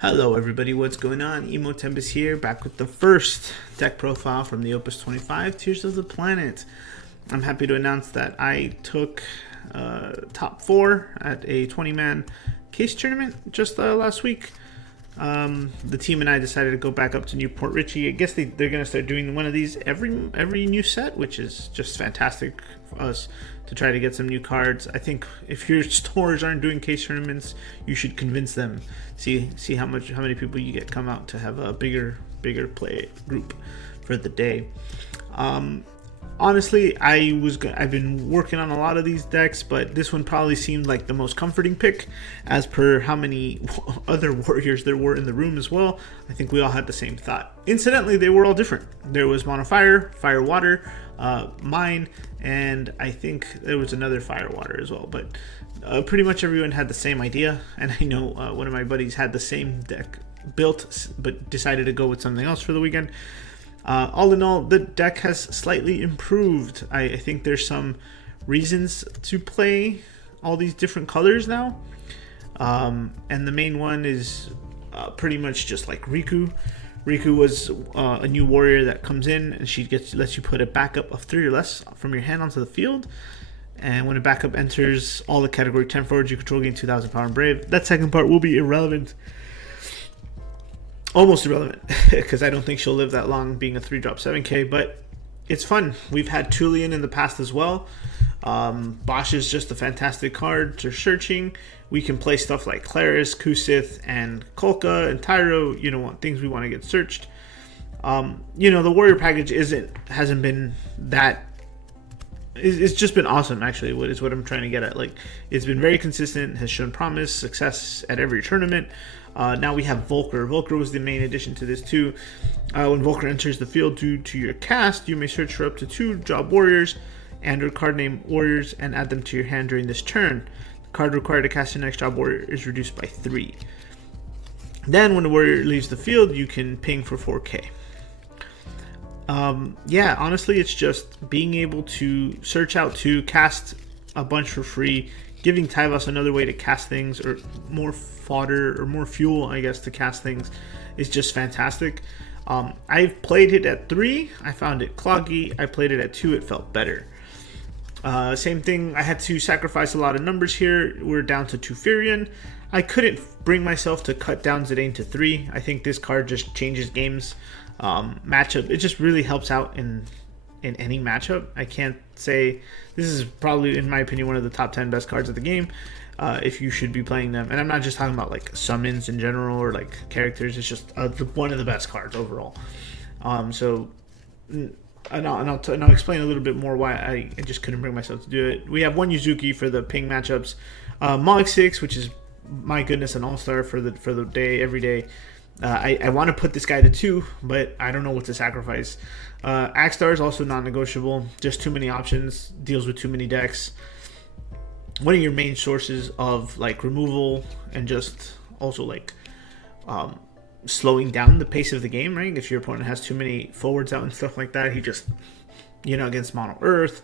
Hello everybody, what's going on? Emo Tempest here, back with the first deck profile from the Opus 25, Tears of the Planet. I'm happy to announce that I took top 4 at a 20-man case tournament just last week. The team and I decided to go back up to Newport Richie. I guess they're going to start doing one of these every new set, which is just fantastic for us to try to get some new cards. I think if your stores aren't doing case tournaments, you should convince them. See how many people you get come out to have a bigger play group for the day. Honestly, I've been working on a lot of these decks, but this one probably seemed like the most comforting pick as per how many other warriors there were in the room as well. I think we all had the same thought. Incidentally, they were all different. There was mono fire, fire water, mine, and I think there was another fire water as well. But pretty much everyone had the same idea, and I know one of my buddies had the same deck built but decided to go with something else for the weekend. All in all, the deck has slightly improved. I think there's some reasons to play all these different colors now. And the main one is pretty much just like Riku. Riku was a new warrior that comes in and she lets you put a backup of 3 or less from your hand onto the field. And when a backup enters all the category 10 forwards you control gain 2,000 power and brave. That second part will be irrelevant. Almost irrelevant, because I don't think she'll live that long being a 3-drop 7k, but it's fun. We've had Tulian in the past as well. Bosch is just a fantastic card for searching. We can play stuff like Claris, Kusith, and Kolka, and Tyro, things we want to get searched. The warrior package hasn't been that. It's just been awesome, actually, is what I'm trying to get at. Like, it's been very consistent, has shown promise, success at every tournament. Now we have Volker. Volker was the main addition to this too. When Volker enters the field due to your cast, you may search for up to 2 job warriors and or card name warriors and add them to your hand during this turn. The card required to cast your next job warrior is reduced by 3. Then when the warrior leaves the field, you can ping for 4k. Honestly, it's just being able to search out to cast a bunch for free, giving Tyvos another way to cast things, or more fodder or more fuel, I guess, to cast things is just fantastic. I've played it at 3, I found it cloggy. I played it at 2, it felt better. Same thing, I had to sacrifice a lot of numbers here. We're down to 2 Furion. I couldn't bring myself to cut down Zidane to 3. I think this card just changes games. Matchup, it just really helps out in any matchup. I can't say this is probably, in my opinion, one of the top 10 best cards of the game. If you should be playing them, and I'm not just talking about like summons in general or like characters. It's just one of the best cards overall. And I'll explain a little bit more why I just couldn't bring myself to do it. We have one Yuzuki for the ping matchups, Mog 6, which is, my goodness, an all-star for the day, every day. I want to put this guy to 2, but I don't know what to sacrifice. Axstar is also non-negotiable. Just too many options, deals with too many decks. One of your main sources of like removal and just also like slowing down the pace of the game, right? If your opponent has too many forwards out and stuff like that, he just, against Mono Earth,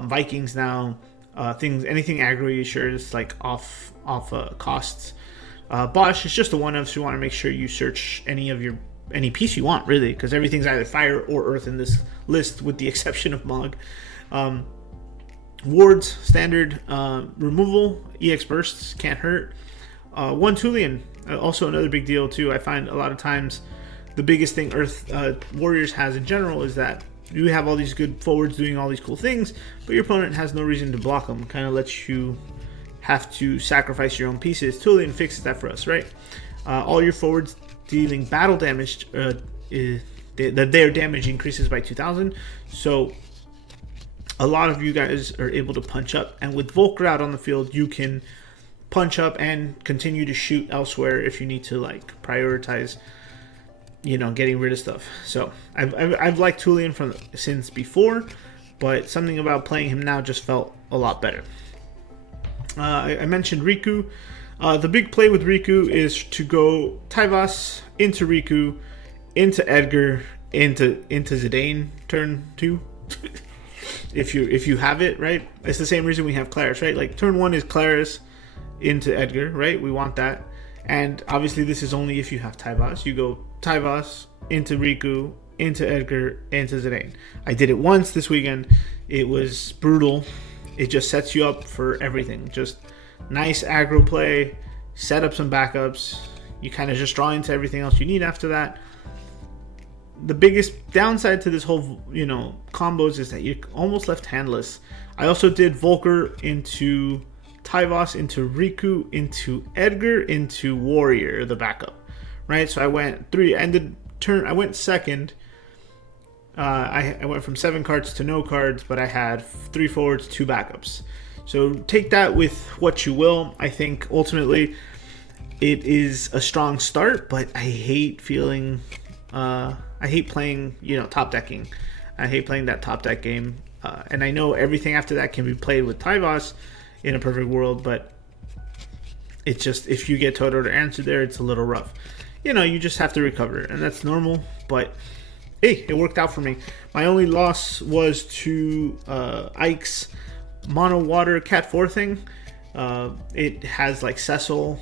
Vikings now, anything aggro, sure, is like off costs. Bosch is just a one of, so you want to make sure you search any piece you want, really, because everything's either fire or earth in this list, with the exception of Mog. Wards, standard, removal, EX bursts, can't hurt. One Tulian, also another big deal too. I find a lot of times the biggest thing Earth Warriors has in general is that you have all these good forwards doing all these cool things, but your opponent has no reason to block them. Kind of lets you have to sacrifice your own pieces. Tulian fixes that for us, right? All your forwards dealing battle damage, their damage increases by 2,000. So a lot of you guys are able to punch up, and with Volker out on the field, you can punch up and continue to shoot elsewhere if you need to like prioritize, getting rid of stuff. So I've liked Tulian since before, but something about playing him now just felt a lot better. I mentioned Riku. The big play with Riku is to go Tyvos into Riku, into Edgar, into Zidane turn 2. if you have it, right? It's the same reason we have Claris, right? Like turn 1 is Claris into Edgar, right? We want that. And obviously this is only if you have Tyvos. You go Tyvos into Riku, into Edgar, into Zidane. I did it once this weekend. It was brutal. It just sets you up for everything. Just nice aggro play, set up some backups. You kind of just draw into everything else you need after that. The biggest downside to this whole, combos is that you're almost left handless. I also did Volker into Tyvos, into Riku, into Edgar, into Warrior, the backup, right? So I went I went second. I went from 7 cards to no cards, but I had 3 forwards, 2 backups. So take that with what you will. I think ultimately it is a strong start, but I hate playing, top decking. I hate playing that top deck game. And I know everything after that can be played with Tyvos in a perfect world, but it's just, if you get Toto to answer there, it's a little rough. You just have to recover, and that's normal, but hey, it worked out for me. My only loss was to Ike's Mono Water Cat 4 thing. It has like Cecil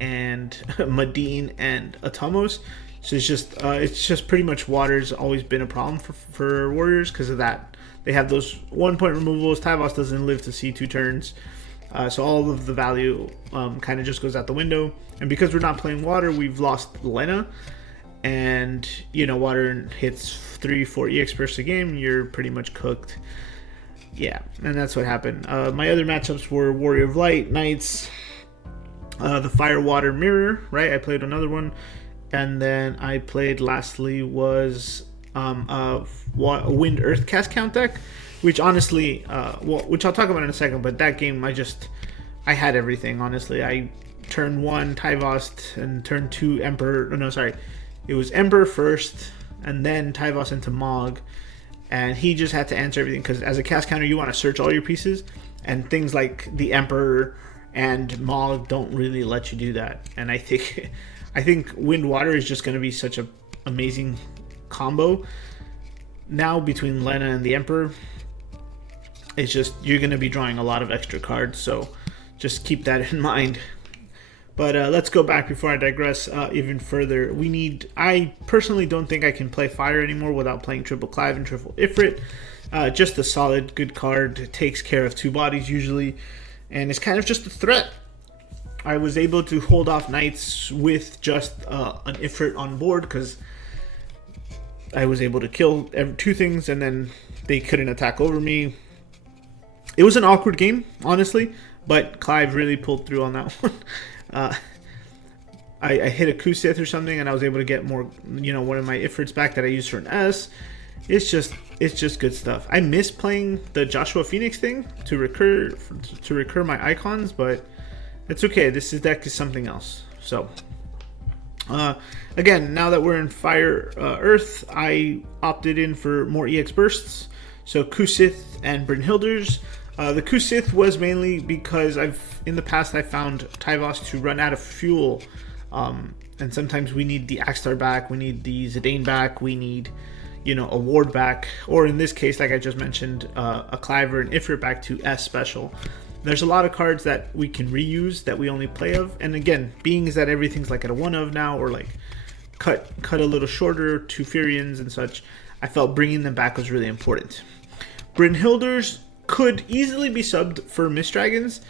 and Medine and Atomos. So it's just pretty much water's always been a problem for Warriors because of that. They have those 1-point removals. Tyvos doesn't live to see 2 turns. So all of the value kind of just goes out the window. And because we're not playing water, we've lost Lena. And, water hits 3-4 EX bursts a game, you're pretty much cooked. Yeah, and that's what happened. My other matchups were Warrior of Light, Knights, the Fire Water Mirror, right? I played another one. And then I played, lastly, was a Wind Earth Cast Count deck, which honestly, which I'll talk about in a second, but that game, I had everything, honestly. I turn 1 Tyvos and turn 2 Emperor, it was Emperor first, and then Tyvos into Mog, and he just had to answer everything, because as a cast counter, you want to search all your pieces, and things like the Emperor and Mog don't really let you do that, and I think Wind Water is just going to be such an amazing combo now between Lena and the Emperor. It's just, you're going to be drawing a lot of extra cards, so just keep that in mind. But let's go back before I digress even further. I personally don't think I can play Fire anymore without playing Triple Clive and Triple Ifrit. Just a solid, good card. It takes care of 2 bodies usually, and it's kind of just a threat. I was able to hold off Knights with just an Ifrit on board because I was able to kill 2 things and then they couldn't attack over me. It was an awkward game, honestly, but Clive really pulled through on that one. I hit a Kusith or something, and I was able to get more, one of my Ifrits back that I used for an S. It's just good stuff. I miss playing the Joshua Phoenix thing to recur my icons, but it's okay. This deck is something else. So, again, now that we're in Fire Earth, I opted in for more EX bursts. So Kusith and Brynhildr's. The Kusith was mainly because in the past I found Tyvos to run out of fuel, and sometimes we need the Axstar back, we need the Zidane back, we need, a Ward back, or in this case, like I just mentioned, a Clive or an Ifrit back to S special. There's a lot of cards that we can reuse that we only play of, and again, being is that everything's like at a 1 of now, or like cut a little shorter, 2 Furions and such, I felt bringing them back was really important. Brynhildr's could easily be subbed for Mist Dragons.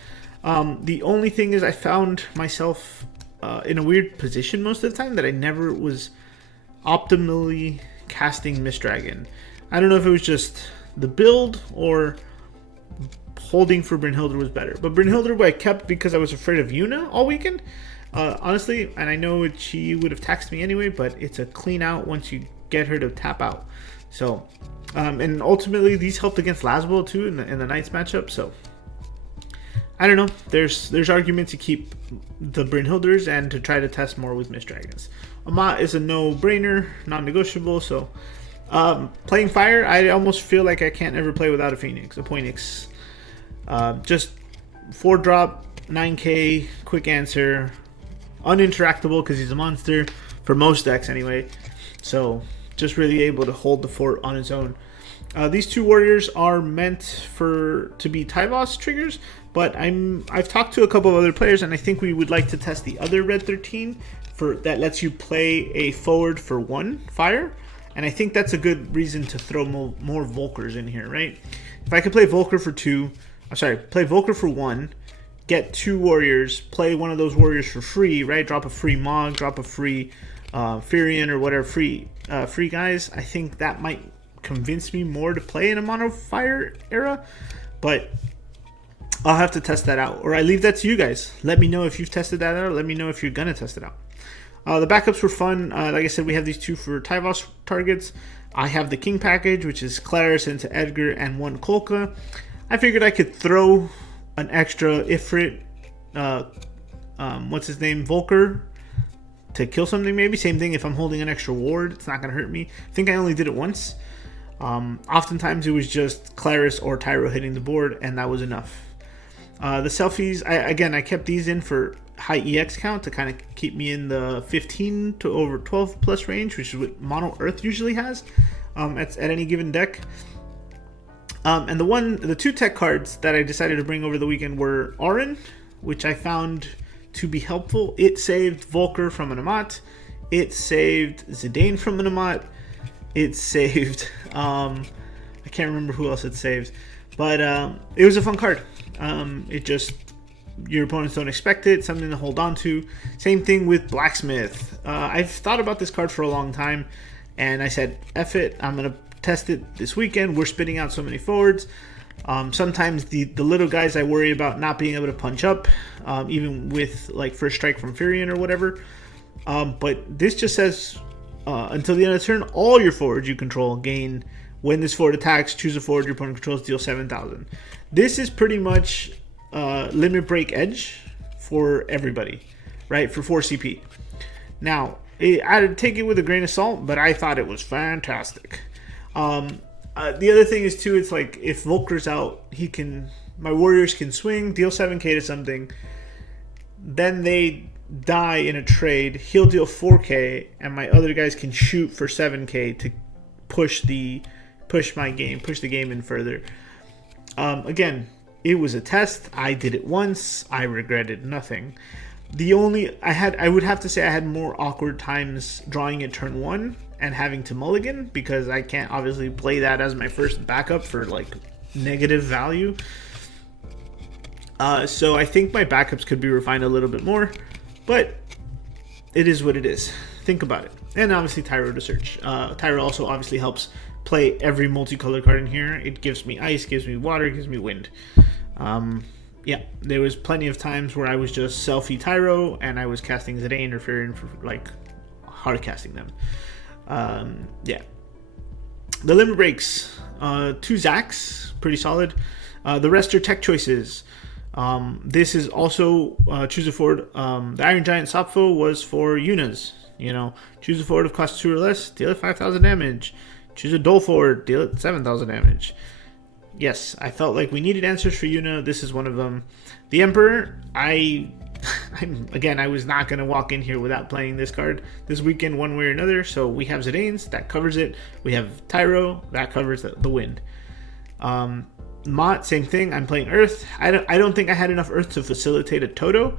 The only thing is I found myself in a weird position most of the time that I never was optimally casting Mist Dragon. I don't know if it was just the build or holding for Brynhildr was better. But Brynhildr I kept because I was afraid of Yuna all weekend. Honestly, and I know she would have taxed me anyway, but it's a clean out once you get her to tap out. So, and ultimately these helped against Laswell too in the Knights matchup. So, I don't know. There's argument to keep the Brynhildrs and to try to test more with Mist Dragons. Amat is a no-brainer, non-negotiable. So, playing Fire, I almost feel like I can't ever play without a Poinix. Just 4-drop, 9k, quick answer, uninteractable because he's a monster for most decks anyway. So just really able to hold the fort on his own. These two warriors are meant to be Tyvos triggers, but I've talked to a couple of other players, and I think we would like to test the other Red 13 that lets you play a forward for 1 fire, and I think that's a good reason to throw more Volkers in here, right? If I could play Volker for 2, play Volker for 1, get 2 warriors, play one of those warriors for free, right? Drop a free Mog, drop a free Furion or whatever free guys. I think that might convince me more to play in a mono fire era, but I'll have to test that out, or I leave that to you guys. Let me know if you've tested that out. Let me know if you're gonna test it out. The backups were fun. Like I said, we have these 2 for Tyvos targets. I have the King package, which is Claris into Edgar and 1 Kolka. I figured I could throw an extra Ifrit, what's his name, Volker, to kill something maybe. Same thing if I'm holding an extra ward, it's not gonna hurt me. I think I only did it once. Oftentimes it was just Claris or Tyro hitting the board, and that was enough. The selfies, I kept these in for high EX count to kind of keep me in the 15 to over 12 plus range, which is what Mono Earth usually has at any given deck. And the 2 tech cards that I decided to bring over the weekend were Auron, which I found to be helpful. It saved Volker from an Amat. It saved Zidane from an Amat. It saved, I can't remember who else it saved, but it was a fun card. Your opponents don't expect it, something to hold on to. Same thing with Blacksmith. I've thought about this card for a long time, and I said, F it, I'm going to test it this weekend. We're spitting out so many forwards. Sometimes the little guys I worry about not being able to punch up, even with like first strike from Furion or whatever. But this just says, until the end of the turn, all your forwards you control gain. When this forward attacks, choose a forward your opponent controls, deal 7,000. This is pretty much limit break edge for everybody, right? For 4 CP. Now, I'd take it with a grain of salt, but I thought it was fantastic. The other thing is too, it's like if Volker's out, my warriors can swing, deal 7k to something, then they die in a trade, he'll deal 4k, and my other guys can shoot for 7k to push the game in further. Again, it was a test. I did it once. I regretted nothing. I would have to say I had more awkward times drawing it turn 1 and having to mulligan, because I can't obviously play that as my first backup for like negative value. So I think my backups could be refined a little bit more, but it is what it is. Think about it. And obviously Tyro to search. Tyro also obviously helps play every multicolored card in here. It gives me ice, gives me water, gives me wind. Yeah, there was plenty of times where I was just selfie Tyro and I was casting Zidane or Furion for like hard casting them. Yeah. The limit breaks, 2 Zax, pretty solid. The rest are tech choices. This is also choose a forward. The Iron Giant Sapfo was for Yunas. Choose a forward of cost 2 or less, deal it 5,000 damage. Choose a Dole forward, deal it 7,000 damage. Yes, I felt like we needed answers for Yuna. This is one of them. The Emperor, I was not going to walk in here without playing this card this weekend one way or another. So we have Zidane's, that covers it. We have Tyro, that covers the wind. Mott, same thing. I'm playing Earth. I don't think I had enough Earth to facilitate a Toto.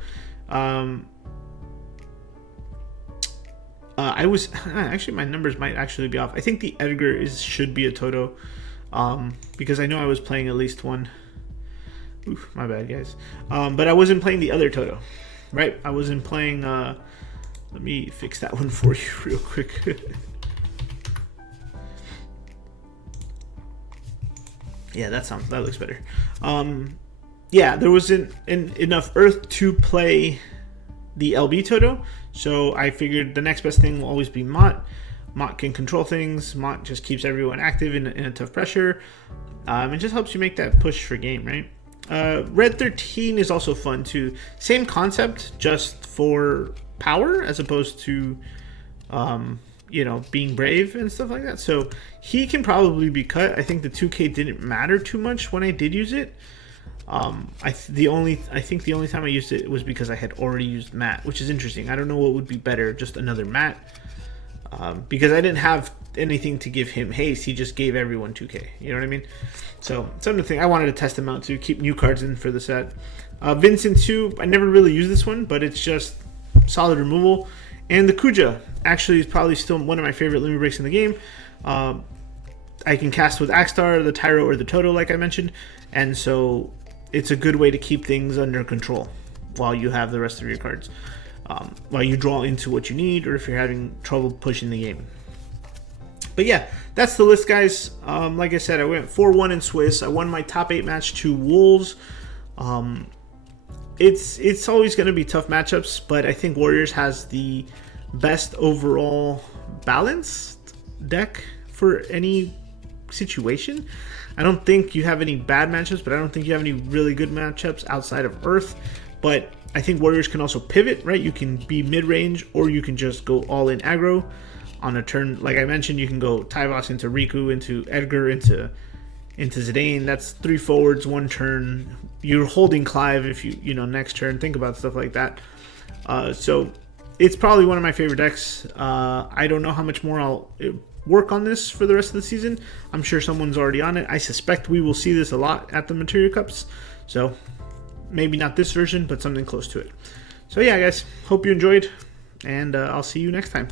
I was actually, my numbers might actually be off. I think the Edgar should be a Toto, because I know I was playing at least one. Oof, my bad, guys. But I wasn't playing the other Toto, right? I wasn't playing. Let me fix that one for you real quick. Yeah, that looks better. Yeah, there wasn't enough Earth to play the LB Toto, so I figured the next best thing will always be Mott. Mott can control things. Mott just keeps everyone active in a tough pressure. It just helps you make that push for game, right? Red 13 is also fun too. Same concept, just for power as opposed to, being brave and stuff like that. So he can probably be cut. I think the 2K didn't matter too much when I did use it. I think the only time I used it was because I had already used Matt, which is interesting. I don't know what would be better, just another Matt, because I didn't have anything to give him haste. He just gave everyone 2k. You know what I mean? So something to think. I wanted to test him out to keep new cards in for the set. Vincent 2, I never really used this one, but it's just solid removal. And the Kuja actually is probably still one of my favorite limit breaks in the game. I can cast with Axstar, the Tyro, or the Toto, like I mentioned, and so it's a good way to keep things under control while you have the rest of your cards, while you draw into what you need, or if you're having trouble pushing the game. But yeah, that's the list, guys. Like I said, I went 4-1 in Swiss. I won my top 8 match to Wolves. It's always going to be tough matchups, but I think Warriors has the best overall balanced deck for any situation. I don't think you have any bad matchups, but I don't think you have any really good matchups outside of Earth. But I think Warriors can also pivot, right? You can be mid-range, or you can just go all in aggro on a turn. Like I mentioned, you can go Tyvos into Riku, into Edgar, into Zidane. That's 3 forwards, 1 turn. You're holding Clive if you next turn. Think about stuff like that. So it's probably one of my favorite decks. I don't know how much more I'll work on this for the rest of the season. I'm sure someone's already on it. I suspect we will see this a lot at the Material Cups. So maybe not this version, but something close to it. So yeah, guys, hope you enjoyed, and I'll see you next time.